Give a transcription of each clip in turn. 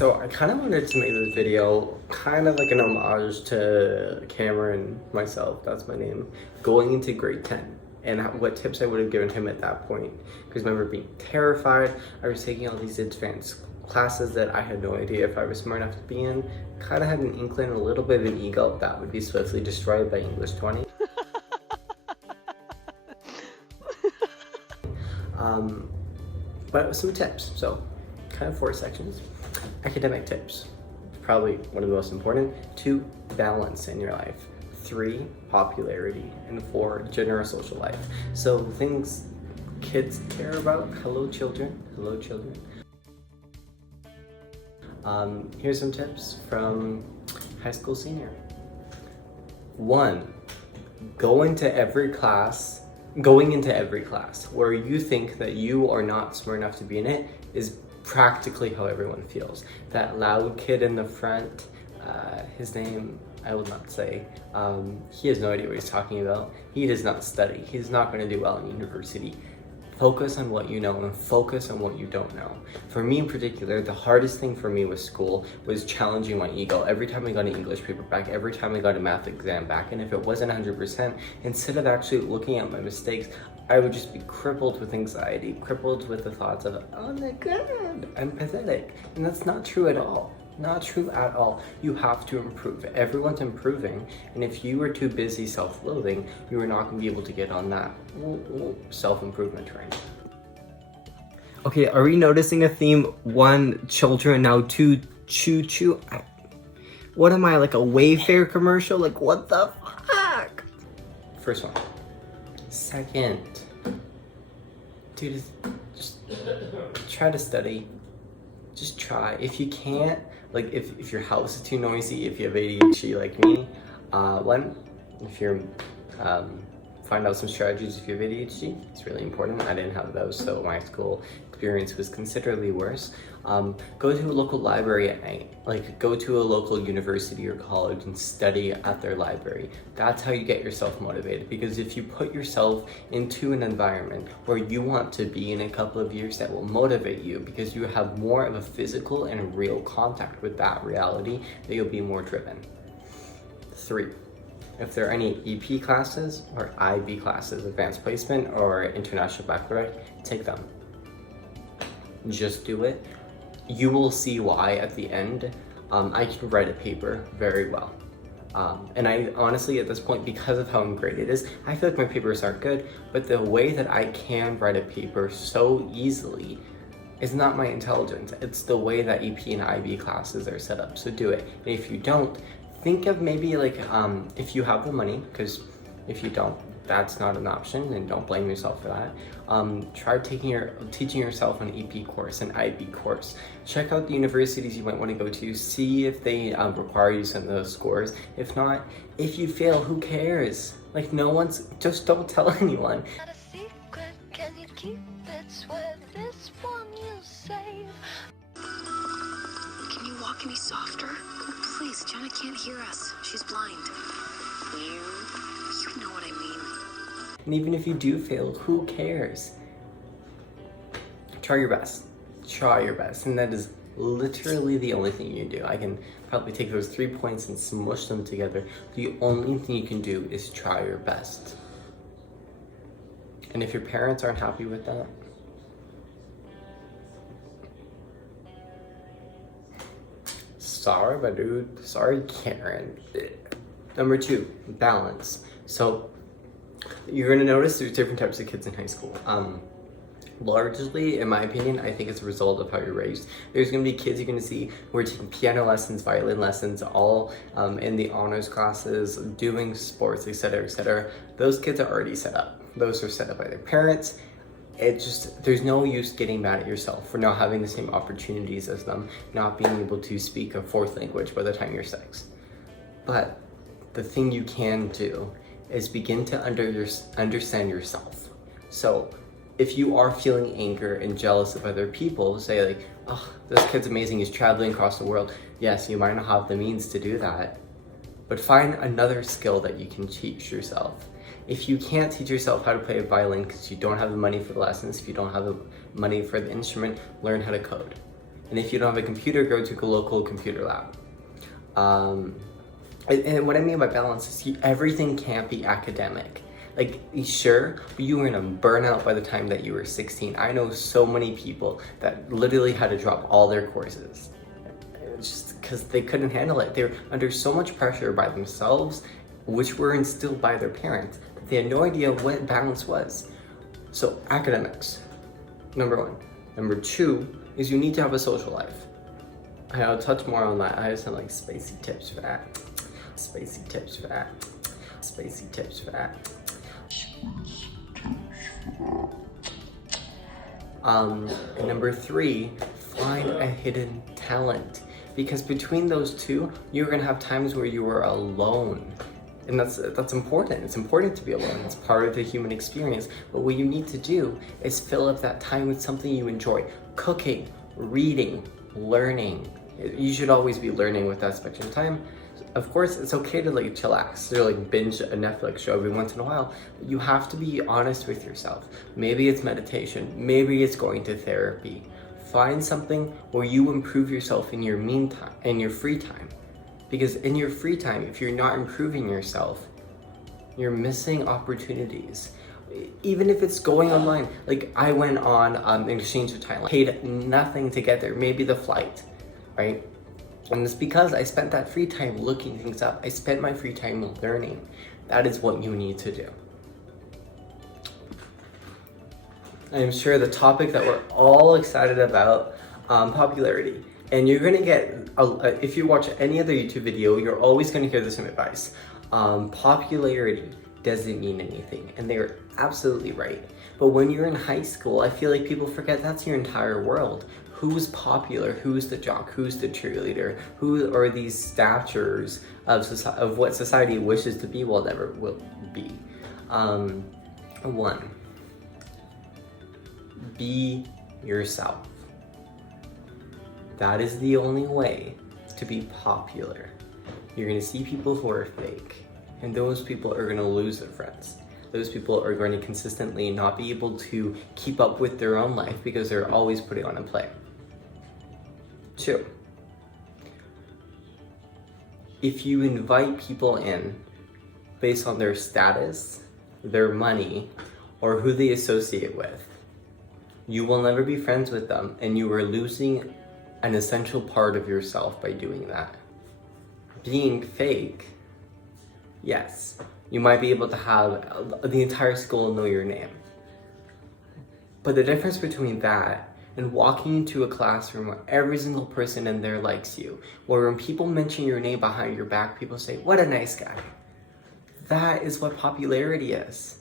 So I kind of wanted to make this video kind of like an homage to Cameron, myself, that's my name, going into grade 10 and what tips I would have given him at that point. Because I remember being terrified. I was taking all these advanced classes that I had no idea if I was smart enough to be in. Kind of had an inkling, a little bit of an ego that would be swiftly destroyed by English 20. But some tips, so kind of 4 sections. Academic tips, probably one of the most important. 2, balance in your life. 3, popularity. And 4, general social life. So things kids care about. Hello children. Hello children. Here's some tips from high school senior. 1, going into every class where you think that you are not smart enough to be in it is practically how everyone feels. That loud kid in the front, his name I will not say, he has no idea what he's talking about. He does not study. He's not going to do well in university. Focus on what you know and focus on what you don't know. For me in particular, the hardest thing for me with school was challenging my ego. Every time I got an English paper back, every time I got a math exam back, and if it wasn't 100%, instead of actually looking at my mistakes, I would just be crippled with anxiety, crippled with the thoughts of, oh my god, I'm pathetic. And that's not true at all. Not true at all. You have to improve. Everyone's improving, and if you are too busy self-loathing, you are not going to be able to get on that self-improvement train. Okay, are we noticing a theme? 1, children, now 2, choo-choo. What am I, like a Wayfair commercial? Like, what the fuck? First one. Second, dude, just try to study. Just try. If you can't, like if your house is too noisy, if you have ADHD like me, if you're, find out some strategies if you have ADHD. It's really important. I didn't have those, so my school experience was considerably worse. Go to a local library at night. Like, go to a local university or college and study at their library. That's how you get yourself motivated, because if you put yourself into an environment where you want to be in a couple of years, that will motivate you because you have more of a physical and real contact with that reality, that you'll be more driven. 3, if there are any EP classes or IB classes, advanced placement or international baccalaureate, take them. Just do it. You will see why at the end. I can write a paper very well. And I honestly, at this point, because of how great it is, I feel like my papers aren't good, but the way that I can write a paper so easily is not my intelligence. It's the way that EP and IB classes are set up. So do it. And if you don't, think of maybe like, if you have the money, because if you don't, that's not an option, and don't blame yourself for that. Try teaching yourself an EP course, an IB course. Check out the universities you might want to go to. See if they require you to send those scores. If not, if you fail, who cares? Like, just don't tell anyone. Not a secret, can you keep it? Swear this one you'll save. Can you walk any softer? Oh, please, Jenna can't hear us. She's blind. You know what I mean. And even if you do fail, who cares? Try your best. Try your best. And that is literally the only thing you do. I can probably take those 3 points and smush them together. The only thing you can do is try your best. And if your parents aren't happy with that, sorry, my dude. Sorry, Karen. Number 2, balance. So you're gonna notice there's different types of kids in high school. Largely, in my opinion, I think it's a result of how you're raised. There's gonna be kids you're gonna see who are taking piano lessons, violin lessons, all in the honors classes, doing sports, etc., etc. Those kids are already set up. Those are set up by their parents. There's no use getting mad at yourself for not having the same opportunities as them, not being able to speak a 4th language by the time you're 6. But the thing you can do is begin to understand yourself. So if you are feeling anger and jealous of other people, say like, oh, this kid's amazing, he's traveling across the world. Yes, you might not have the means to do that, but find another skill that you can teach yourself. If you can't teach yourself how to play a violin because you don't have the money for the lessons, if you don't have the money for the instrument, learn how to code. And if you don't have a computer, go to a local computer lab. And what I mean by balance is everything can't be academic. Like, sure, but you were gonna burn out by the time that you were 16. I know so many people that literally had to drop all their courses just because they couldn't handle it. They were under so much pressure by themselves, which were instilled by their parents, that they had no idea what balance was. So academics, number one. Number two is you need to have a social life. I'll touch more on that. I have some like spacey tips for that. Spacey tips for that. Spacey tips for that. Number three, find a hidden talent. Because between those two, you're gonna have times where you are alone. And that's important. It's important to be alone. It's part of the human experience. But what you need to do is fill up that time with something you enjoy. Cooking, reading, learning. You should always be learning with that spectrum of time. Of course, it's okay to like chillax or like binge a Netflix show every once in a while, but you have to be honest with yourself. Maybe it's meditation, maybe it's going to therapy. Find something where you improve yourself in your meantime, in your free time. Because in your free time, if you're not improving yourself, you're missing opportunities. Even if it's going online. Like I went on an exchange to Thailand, paid nothing to get there, maybe the flight, right? And it's because I spent that free time looking things up. I spent my free time learning. That is what you need to do. I'm sure the topic that we're all excited about, popularity. And you're gonna get, if you watch any other YouTube video, you're always gonna hear the same advice. Popularity doesn't mean anything. And they're absolutely right. But when you're in high school, I feel like people forget that's your entire world. Who's popular? Who's the jock? Who's the cheerleader? Who are these statures of what society wishes to be, will never will be? One, be yourself. That is the only way to be popular. You're gonna see people who are fake, and those people are gonna lose their friends. Those people are going to consistently not be able to keep up with their own life because they're always putting on a play. Two, if you invite people in based on their status, their money, or who they associate with, you will never be friends with them, and you are losing an essential part of yourself by doing that. Being fake, yes, you might be able to have the entire school know your name. But the difference between that and walking into a classroom where every single person in there likes you, where when people mention your name behind your back, people say, "What a nice guy." That is what popularity is.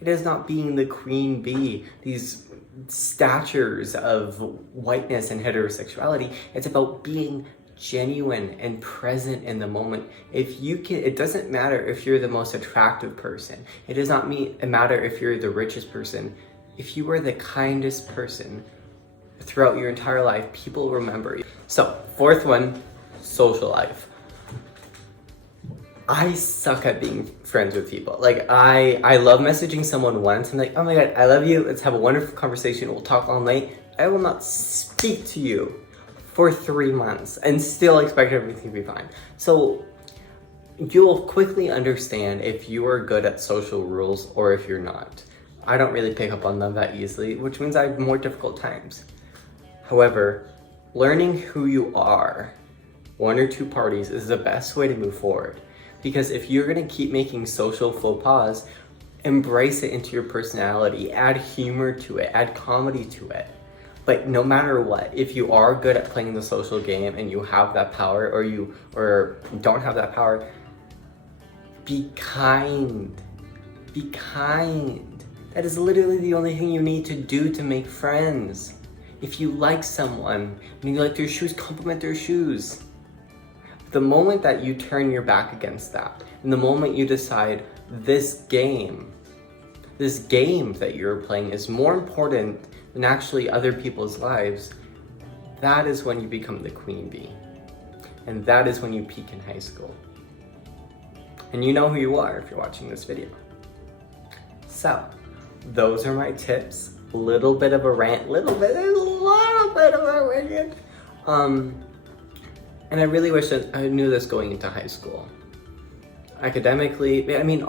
It is not being the queen bee, these statures of whiteness and heterosexuality. It's about being genuine and present in the moment. If you can, it doesn't matter if you're the most attractive person. It does not matter if you're the richest person. If you are the kindest person throughout your entire life, people remember you. So, fourth one, social life. I suck at being friends with people. Like, I love messaging someone once. I'm like, oh my God, I love you. Let's have a wonderful conversation. We'll talk all night. I will not speak to you for 3 months and still expect everything to be fine. So you'll quickly understand if you are good at social rules or if you're not. I don't really pick up on them that easily, which means I have more difficult times. However, learning who you are, 1 or 2 parties, is the best way to move forward. Because if you're gonna keep making social faux pas, embrace it into your personality, add humor to it, add comedy to it. But no matter what, if you are good at playing the social game and you have that power, or don't have that power, be kind. Be kind. That is literally the only thing you need to do to make friends. If you like someone and you like their shoes, compliment their shoes. The moment that you turn your back against that, and the moment you decide this game that you're playing is more important than actually other people's lives, that is when you become the queen bee. And that is when you peak in high school. And you know who you are if you're watching this video. So, those are my tips. A little bit of a rant, a little bit of a rant. And I really wish that I knew this going into high school. Academically, I mean,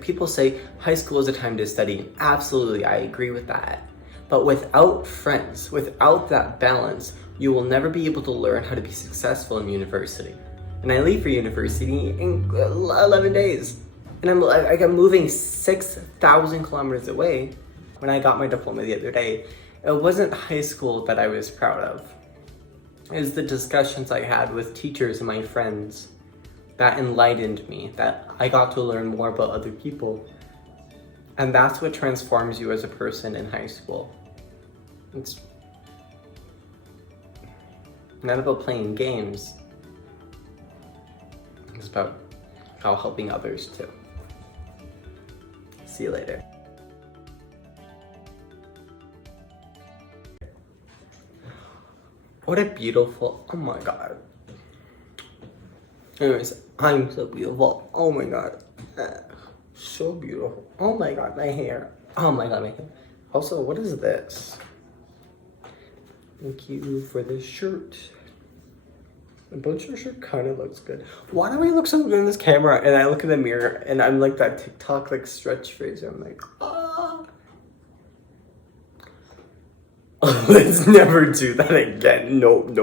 people say high school is a time to study. Absolutely, I agree with that. But without friends, without that balance, you will never be able to learn how to be successful in university. And I leave for university in 11 days. And I'm moving 6,000 kilometers away. When I got my diploma the other day, it wasn't high school that I was proud of. It was the discussions I had with teachers and my friends that enlightened me, that I got to learn more about other people. And that's what transforms you as a person in high school. It's not about playing games. It's about how helping others too. See you later. What a beautiful, oh my god. Anyways, I'm so beautiful. Oh my god. So beautiful. Oh my god, my hair. Oh my god, my hair. Also, what is this? Thank you for this shirt. The butcher shirt kind of looks good. Why do I look so good in this camera? And I look in the mirror and I'm like that TikTok like stretch face. I'm like, ah. Let's never do that again. No, no.